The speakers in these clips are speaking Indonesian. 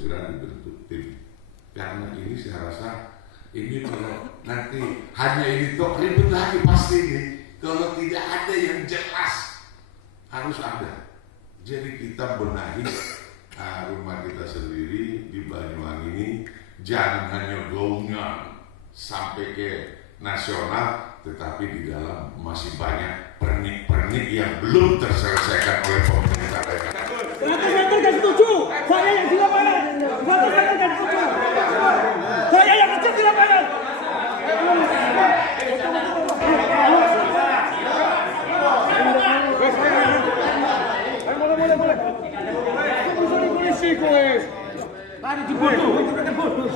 segera dibentuk tim. Karena ini saya rasa ini kalau nanti hanya ini toh ribet lagi pasti ini. Kalau tidak ada yang jelas harus ada. Jadi kita benahi rumah kita sendiri di Banyuwangi ini, jangan hanya gaungnya sampai ke nasional, tetapi di dalam masih banyak pernik-pernik yang belum terselesaikan oleh pemerintah daerah. Saya tidak setuju. Saya yang di lapangan. Saya tidak setuju. Saya yang kecil di lapangan. Tadi dibodoh, itu kan bodoh.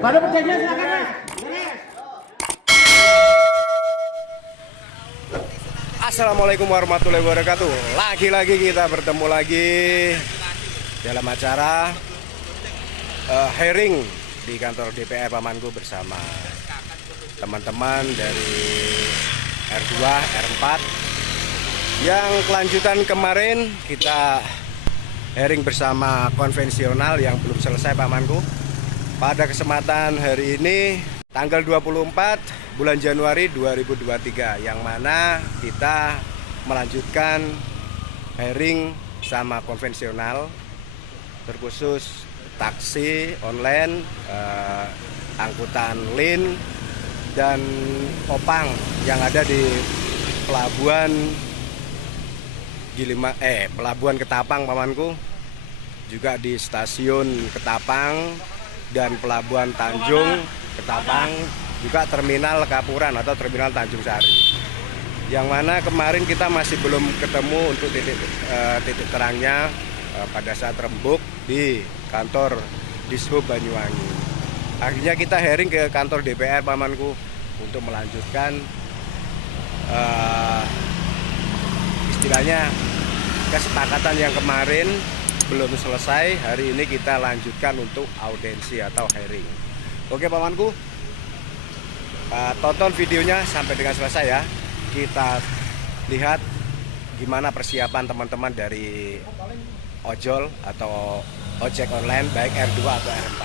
Pada perjanjian silakan, Mas. Assalamualaikum warahmatullahi wabarakatuh. Lagi-lagi kita bertemu lagi dalam acara hearing di kantor DPR Pamanku bersama teman-teman dari R2, R4. Yang kelanjutan kemarin kita hearing bersama konvensional yang belum selesai Pamanku. Pada kesempatan hari ini tanggal 24 bulan Januari 2023, yang mana kita melanjutkan hearing sama konvensional, terkhusus taksi online, angkutan LIN dan opang yang ada di pelabuhan Pelabuhan Ketapang Pamanku, juga di stasiun Ketapang dan Pelabuhan Tanjung Ketapang, juga terminal Kapuran atau terminal Tanjung Sari, yang mana kemarin kita masih belum ketemu untuk titik terangnya pada saat rembuk di kantor Dishub Banyuwangi. Akhirnya kita hearing ke kantor DPR Pamanku untuk melanjutkan istilahnya kesepakatan yang kemarin belum selesai. Hari ini kita lanjutkan untuk audiensi atau hearing. Oke Pamanku, tonton videonya sampai dengan selesai ya. Kita lihat gimana persiapan teman-teman dari ojol atau ojek online baik R2 atau R4.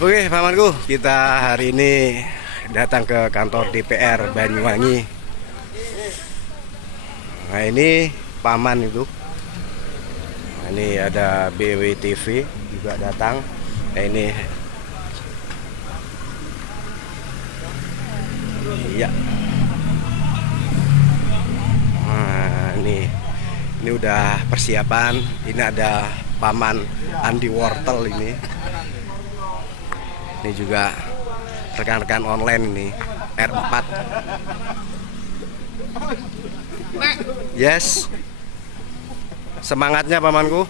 Oke Pamanku, kita hari ini datang ke kantor DPR Banyuwangi. Nah ini Paman itu. Nah, ini ada BWTV juga datang. Nah ini iya. Nah, ini udah persiapan. Ini ada Paman Andi Wortel ini. Ini juga rekan-rekan online ini R4. Yes. Semangatnya Pamanku.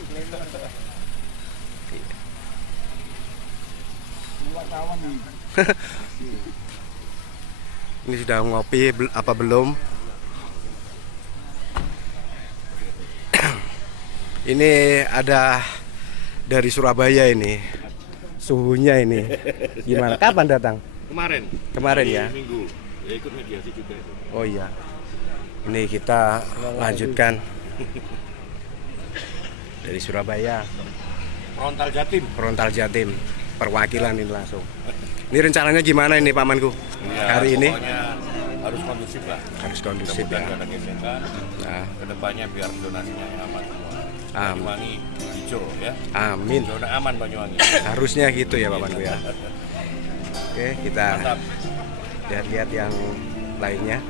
Ini sudah ngopi apa belum? Ini ada dari Surabaya ini. Suhunya ini gimana? Kapan datang? Kemarin ya. Minggu. Ya ikut mediasi juga itu. Oh iya. Ini kita lanjutkan dari Surabaya. Frontal Jatim. Perwakilan ini langsung. Ini rencananya gimana ini Pamanku? Ya, hari ini? Harus kondusif lah. Harus kondusif ya. Ada gesekan. Nah, kedepannya biar zonasinya aman semua. Banyuwangi hijau ya. Amin. Zona aman Banyuwangi. Harusnya gitu ya Pamanku ya. Oke, kita lihat yang lainnya.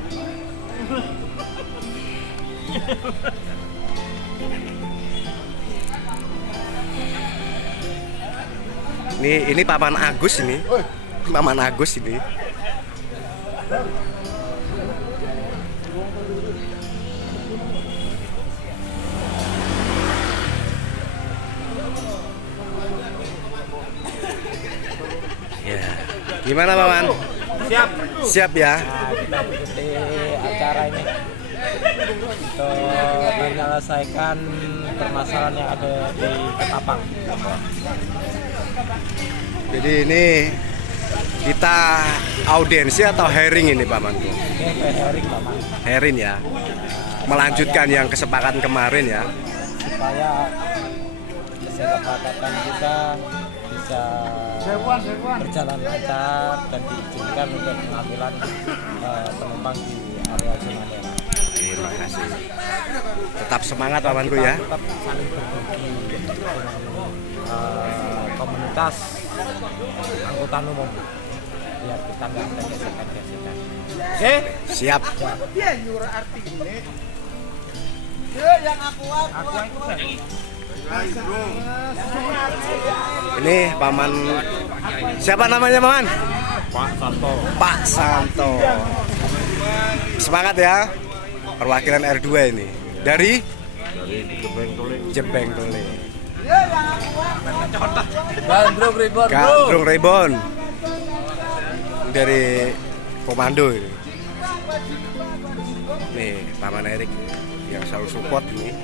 Ini Paman Agus ini. Paman Agus ini. Ya. Gimana Paman? Siap. Siap ya. Kita ikuti acara ini untuk menyelesaikan permasalahan yang ada di Ketapang. Jadi ini kita audiensi atau hearing ini Paman? Ini hearing Paman. Hearing ya. Melanjutkan yang kesepakatan kemarin ya. supaya kesepakatan kita bisa berjalan lancar dan diizinkan untuk pengambilan penumpang di area zona merah. Terima kasih. Tetap semangat pamanku ya. Tetap saling berbagi dengan komunitas angkutan umum biar kita nggak ada gesekan-gesekan. Oke? Siap. Ini paman, siapa namanya paman? Pak Santo. Pak Santo. Semangat ya. Perwakilan R2 ini. Dari Jebeng Tole. Gandrung Ribon. Gandrung Rebon. Dari komando ini. Nih, Paman Erik yang selalu support ini.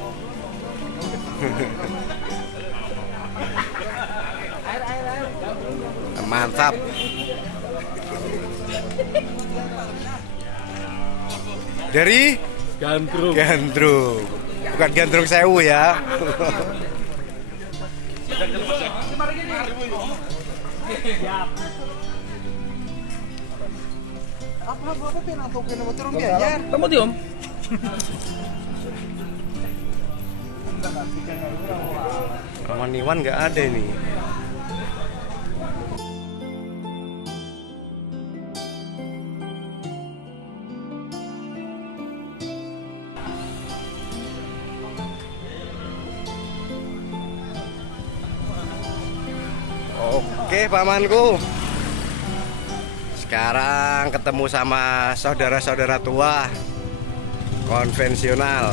Mantap. Dari Gandrung. Bukan Gandrung Sewu ya. Kamu diam. Paman Iwan nggak ada ini. Oke pamanku, sekarang ketemu sama saudara-saudara tua konvensional.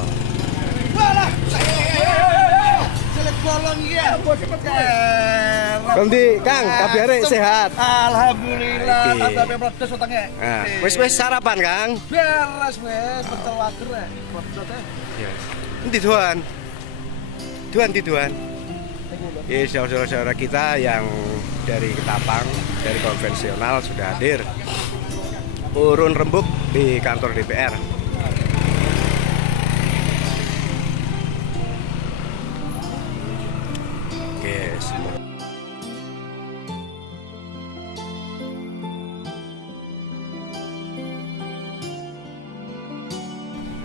Nanti Kang, kabarnya sehat. Alhamdulillah. Nah, wis sarapan Kang? Beres wes, betul water ya. Ya. Nanti Tuhan. Tuhan. Ya, saudara-saudara kita yang dari Ketapang, dari konvensional sudah hadir. Urun rembuk di kantor DPR. Oke, semua.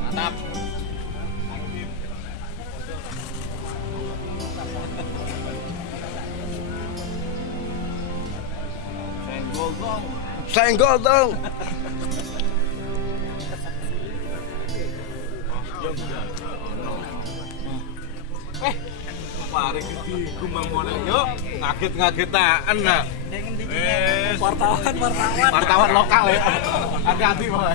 Mantap. Senggol dong. Mari kita kumbang model yuk, ngaget-ngagetan nak. Wartawan lokal ya. Hati-hati Pak.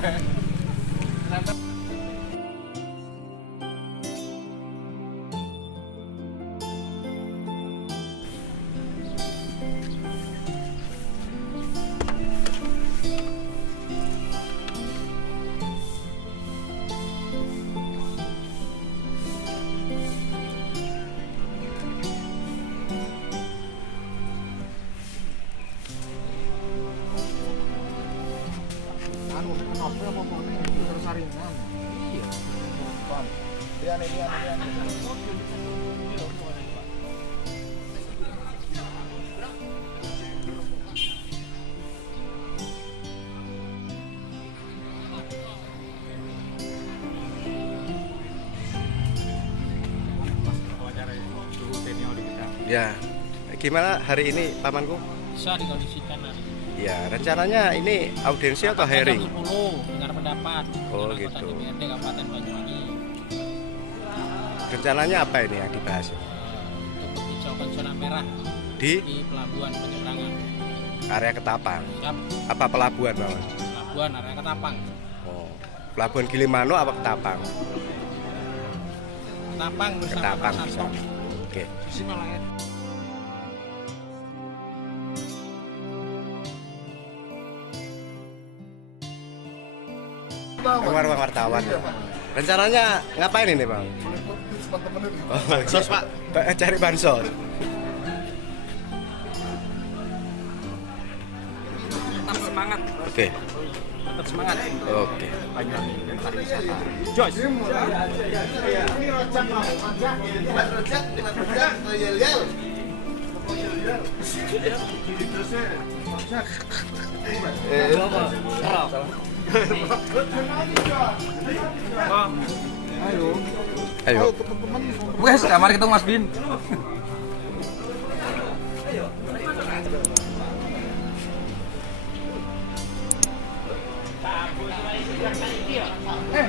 Ya, gimana hari ini pamanku? Bisa dikondisikan hari. Ya, rencananya ini audiensi atau hearing? 10 dengar pendapat. Oh, anggota gitu. DPRD Kabupaten Banyuwangi. Rencananya apa ini yang dibahas? Untuk menghijaukan zona merah Di di pelabuhan penyeberangan. area Ketapang. Siap, Apa pelabuhan, Paman? pelabuhan area Ketapang. Oh, pelabuhan Gilimanuk apa Ketapang? Ketapang bersama Ketapang Pak bisa. Sarto. Oke. Wartawan. Rencananya ngapain ini, Bang? Oh, bansos, Pak. Cari bansos. Tetap semangat. Oke. tetap semangat untuk Oke. Banyuwangi dan pariwisata. Jos. Ayo. Wes, kamar ketemu Mas Bin.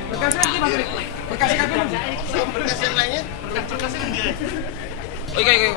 Berkasnya lagi Mas. Berkasnya apa? Berkas yang lainnya? Berkasnya dia. Oke.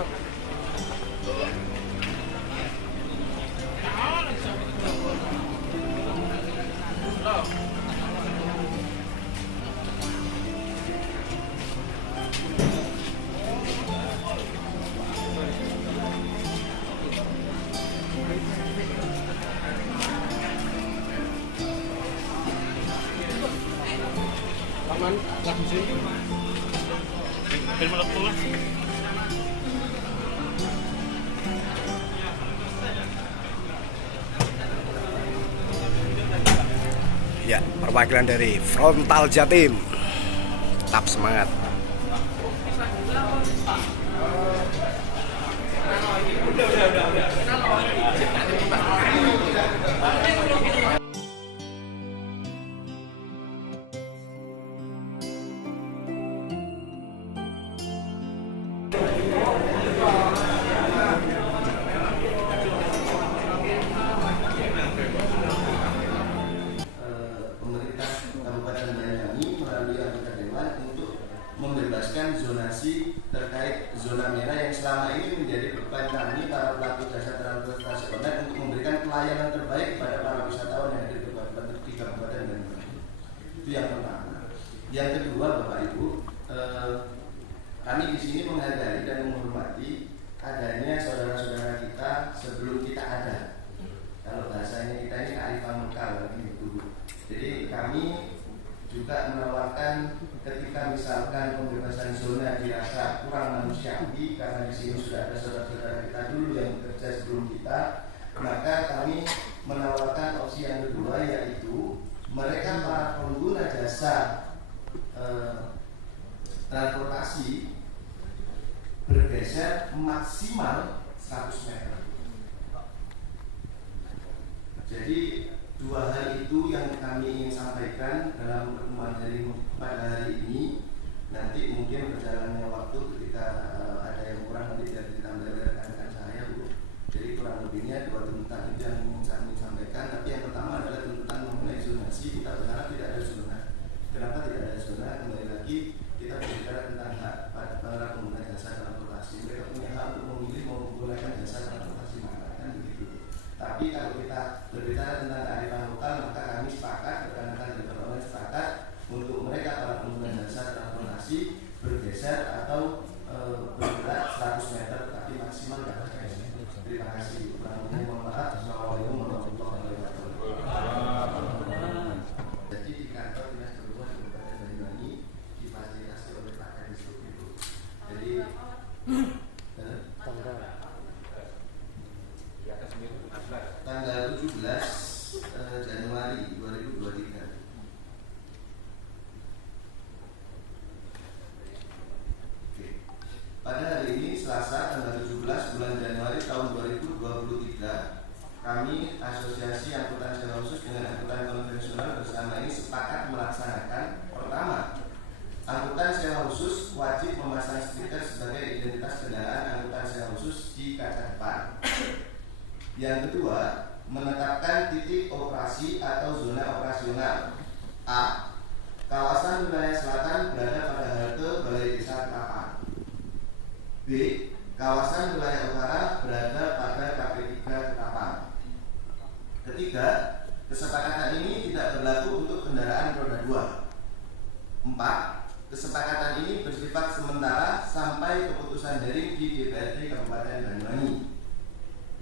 Ya, perwakilan dari Frontal Jatim. Tetap semangat. Pemerintah Kabupaten Banyuwangi melalui anggota dewan untuk membebaskan zonasi terkait zona merah yang selama ini menjadi beban kami para pelaku jasa transportasi online untuk memberikan pelayanan terbaik kepada para wisatawan yang ada di Kabupaten Banyuwangi. Itu yang pertama. Yang kedua, Bapak Ibu, kami di sini menghargai dan menghormati adanya saudara-saudara kita sebelum kita ada. Kalau bahasanya kita ini kearifan lokal gitu. Jadi kami juga menawarkan ketika misalkan pembebasan zona dirasa kurang manusiawi karena di sini sudah ada saudara-saudara kita dulu yang bekerja sebelum kita, maka kami menawarkan opsi yang kedua, yaitu mereka para pengguna jasa transportasi bergeser maksimal 100 meter. Jadi dua hal itu yang kami ingin sampaikan dalam pertemuan pada hari ini. Nanti mungkin berjalannya waktu ketika ada yang kurang nanti bisa ditambah rekan-rekan saya, Bu. Jadi kurang lebihnya dua tuntutan itu yang ingin kami sampaikan. Tapi yang pertama adalah tuntutan mengenai zonasi. Kita berharap tidak ada zona. Kenapa tidak ada zona? Kembali lagi kita berbicara tentang hak para pengguna jasa transportasi. Mereka punya hak untuk memilih mau menggunakan jasa transportasi mana, kan begitu. Tapi kalau kita berbicara tentang kearifan lokal, maka kami sepakat, rekan-rekan dari sepakat untuk mereka para pengguna jasa transportasi bergeser atau bergerak 100 meter, tapi maksimal tidak ada. Terima kasih. Mohon maaf. Assalamualaikum warahmatullahi wabarakatuh. Jadi di kantor Dinas Perhubungan Kabupaten Banyuwangi difasilitasi oleh Pak Kadisub itu. Jadi tanggal 17 Januari 2023. Oke. Pada hari ini Selasa tanggal 17 bulan Januari tahun 2023, kami Asosiasi Angkutan Sewa Khusus dengan Angkutan Konvensional bersama ini sepakat melaksanakan pertama, angkutan sewa khusus wajib memasang stiker sebagai identitas kendaraan angkutan sewa khusus di kaca depan. Yang kedua, menetapkan titik operasi atau zona operasional. A. Kawasan wilayah selatan berada pada halte Balai Desa Ketapang. B. Kawasan wilayah utara berada pada KP3 Ketapang. Ketiga, kesepakatan ini tidak berlaku untuk kendaraan roda 2. 4. Kesepakatan ini bersifat sementara sampai keputusan dari DPRD Kabupaten Banyuwangi.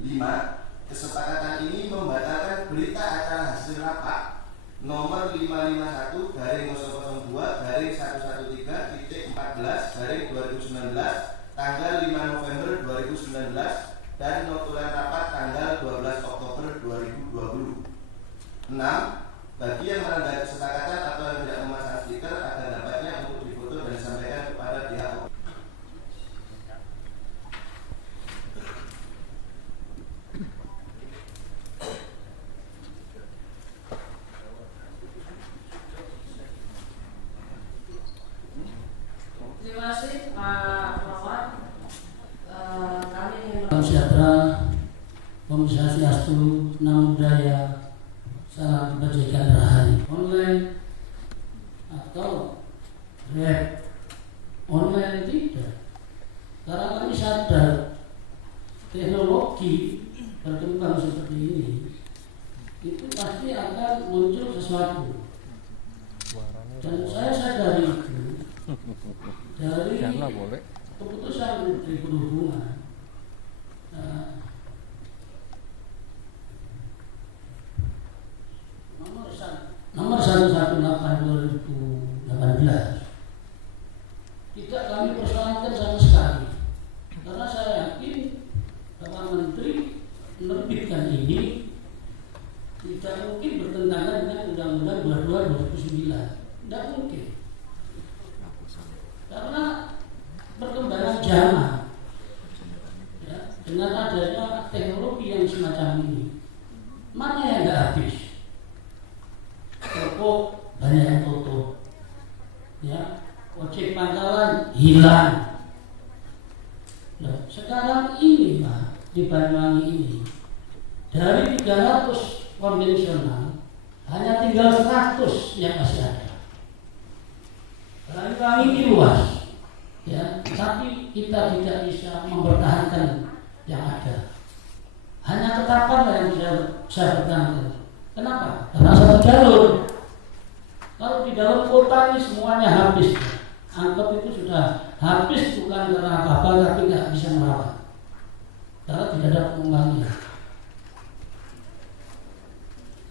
5. Kesepakatan ini membatalkan berita acara hasil rapat nomor 551/002/113.14/2019 tanggal 5 November 2019 dan notulen rapat tanggal 12 Oktober 2020. 6. Bagi yang melanggar kesepakatan atau yang tidak memasang stiker agar dapatnya untuk difoto dan disampaikan kepada pihak. Terima kasih Pak Muhammad. Kami Salam sejahtera, Om Swastiastu, Namo Buddhaya, salam kebajikan rahayu. Online atau online tidak, karena kami sadar teknologi berkembang seperti ini, itu pasti akan muncul sesuatu. Dan saya sadari itu dari keputusan Menteri Perhubungan. Nomor 118/2018 tidak kami persoalkan sama sekali, karena saya yakin Bapak Menteri menerbitkan ini tidak mungkin bertentangan dengan Undang-Undang 22/2009, tidak mungkin, karena perkembangan zaman ya, dengan adanya teknologi yang semacam ini, mana yang nggak habis? Toko banyak yang tutup, ya, ojek pangkalan hilang. Nah, sekarang ini Pak, di Banyuwangi ini dari 300 konvensional hanya tinggal 100 yang masih ada. Banyuwangi ini luas, ya, tapi kita tidak bisa mempertahankan yang ada. Hanya Ketapang yang bisa saya pertahankan. Kenapa? Karena satu jalur. Kalau di dalam kota ini semuanya habis. Angkot itu sudah habis bukan karena apa-apa, tapi nggak bisa merawat. Karena tidak ada pengembangnya.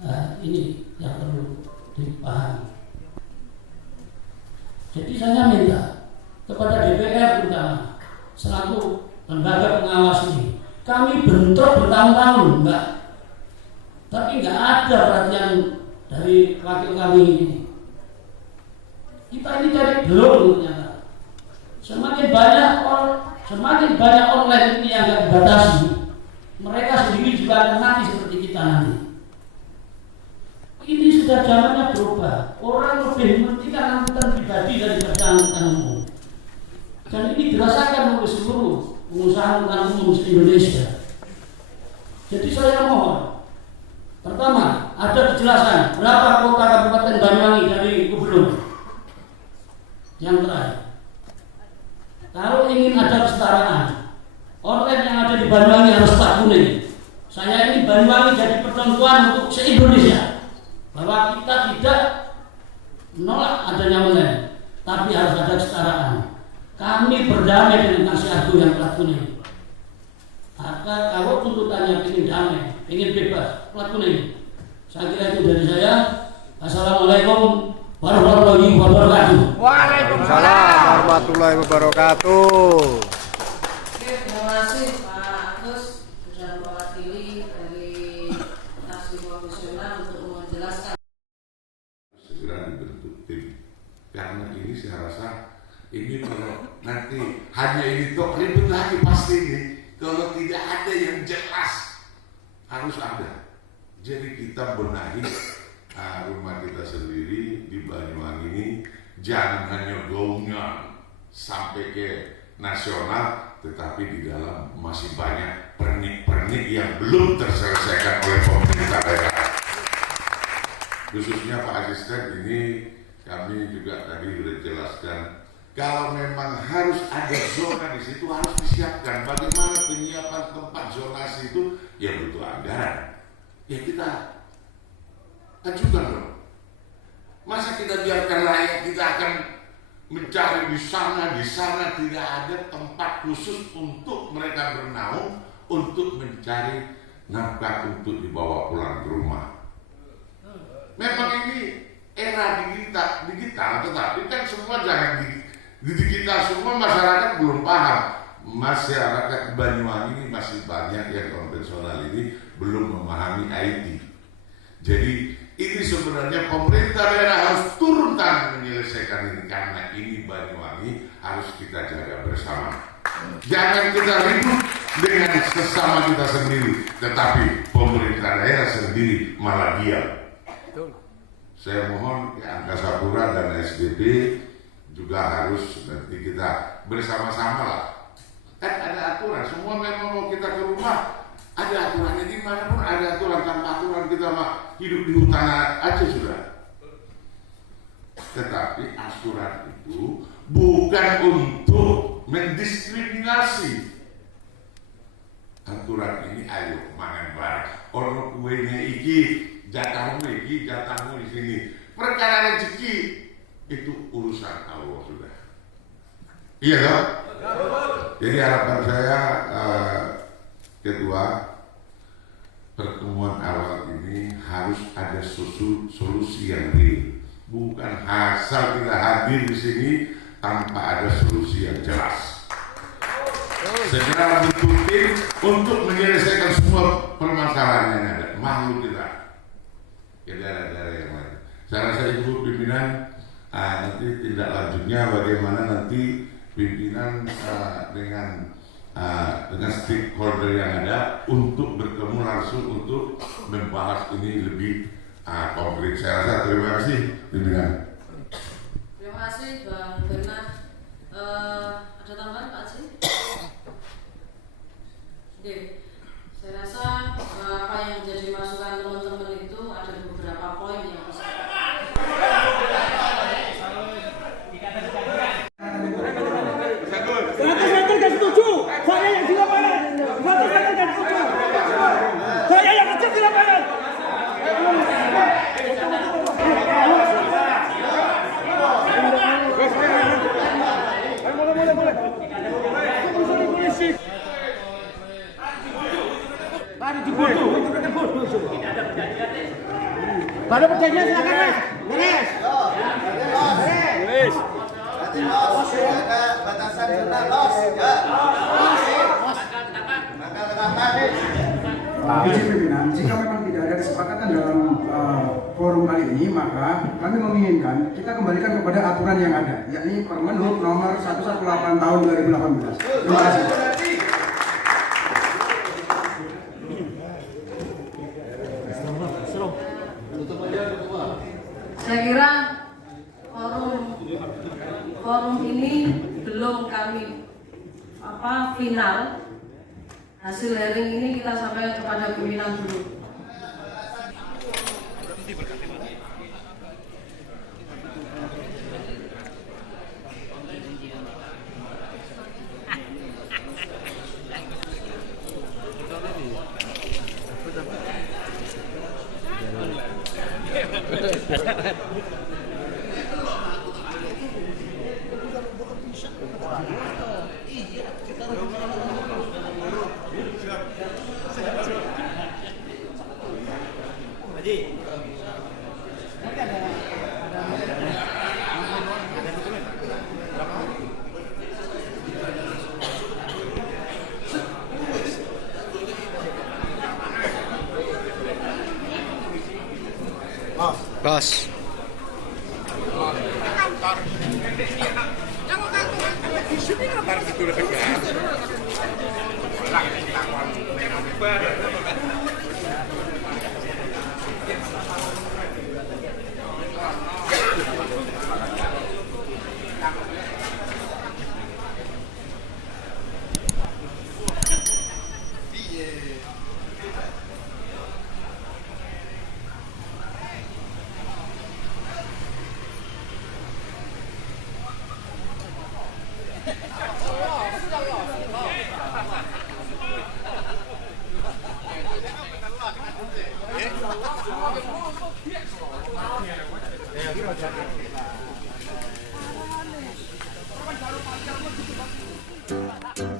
Nah, ini yang perlu dipahami. Jadi saya minta kepada DPR terutama selaku lembaga pengawas ini, kami bentrok bertahun-tahun, enggak. Tapi nggak ada perhatian dari wakil kami ini. Kita ini cari belum ternyata. Semakin banyak online ini yang nggak dibatasi, mereka sendiri juga akan mati seperti kita nanti. Ini sudah zamannya berubah. Orang lebih mementingkan angkutan pribadi daripada angkutan umum. Dan ini dirasakan oleh seluruh pengusaha angkutan umum di Indonesia. Jadi saya mohon, pertama, ada kejelasan berapa kota Kabupaten Banyuwangi dari gubernur. Yang terakhir, kalau ingin ada kesetaraan, online yang ada di Banyuwangi harus tak kuning. Saya ini Banyuwangi jadi percontohan untuk se-Indonesia bahwa kita tidak menolak adanya online, tapi harus ada kesetaraan. Kami berdamai dengan Kasih Agung yang plat kuning. Maka kalau tuntutannya ingin damai, ingin bebas, plat kuning. Saya kira itu dari saya. Assalamualaikum warahmatullahi wabarakatuh. Waalaikumsalam warahmatullahi wabarakatuh. Oke, terima kasih Pak Agus sudah mewakili dari Nasdem Profesional untuk menjelaskan. Segera dibentuk tim, karena ini saya rasa ini kalau nanti hanya ini toh ribut lagi pasti ini. Kalau tidak ada yang jelas harus ada. Jadi kita benahi rumah kita sendiri di Banyuwangi ini, jangan hanya gaungnya sampai ke nasional, tetapi di dalam masih banyak pernik-pernik yang belum terselesaikan oleh pemerintah daerah. Khususnya Pak Asisten ini kami juga tadi sudah jelaskan, kalau memang harus ada zona di situ harus disiapkan. Bagaimana penyiapan tempat zonasi itu? Ya butuh anggaran. Ya kita ajukan dong. Masa kita biarkan rakyat kita akan mencari di sana tidak ada tempat khusus untuk mereka bernaung untuk mencari nafkah untuk dibawa pulang ke rumah. Memang ini era digital, tetapi kan semua jangan di digital semua, masyarakat belum paham. Masyarakat Banyuwangi ini masih banyak yang konvensional ini belum memahami IT. Jadi Ini sebenarnya pemerintah daerah harus turun tangan menyelesaikan ini, karena ini Banyuwangi harus kita jaga bersama. Jangan kita ribut dengan sesama kita sendiri, tetapi pemerintah daerah sendiri malah diam. Saya mohon Angkasa Pura dan SDB juga harus nanti kita bersama-sama lah. Kan ada aturan, semua memang mau kita ke rumah, ada aturannya, dimanapun ada aturan. Tanpa aturan kita mah hidup di hutan aja sudah. Tetapi aturan itu bukan untuk mendiskriminasi. Aturan ini ayo makan bareng. Orang kuenya iki, jatahmu iki, jatahmu di sini. Perkara rezeki itu urusan Allah sudah. Iya toh? Jadi harapan saya Ketua, pertemuan awal ini harus ada solusi yang real, bukan asal kita hadir di sini tanpa ada solusi yang jelas. Segera bentuk tim untuk menyelesaikan semua permasalahan yang ada, makhluk kita ke daerah-daerah yang lain. Saya rasa Ibu pimpinan nanti tindak lanjutnya bagaimana nanti pimpinan dengan stakeholder yang ada untuk bertemu langsung untuk membahas ini lebih konkret. Saya rasa terima kasih pimpinan. Terima kasih Bang Bernard. Ada tambahan Pak Haji? Oke, saya rasa apa yang menjadi masukan teman-teman itu ada beberapa poin yang bisa. Kan setuju, saya yang di lapangan. 100% kan setuju. Saya yang kecil di lapangan. Boleh. Baru dibunuh. Baru perjanjian silakan Mas. Beres. Beres. Ada batasan zona los, ya. Izin pimpinan, jika memang tidak ada kesepakatan dalam forum kali ini, maka kami menginginkan kita kembalikan kepada aturan yang ada, yakni Permen Hub nomor 118 tahun 2018. Terima kasih. Saya kira forum ini belum kami final. Hasil hearing ini kita sampaikan kepada pimpinan dulu. Bos. Thank you.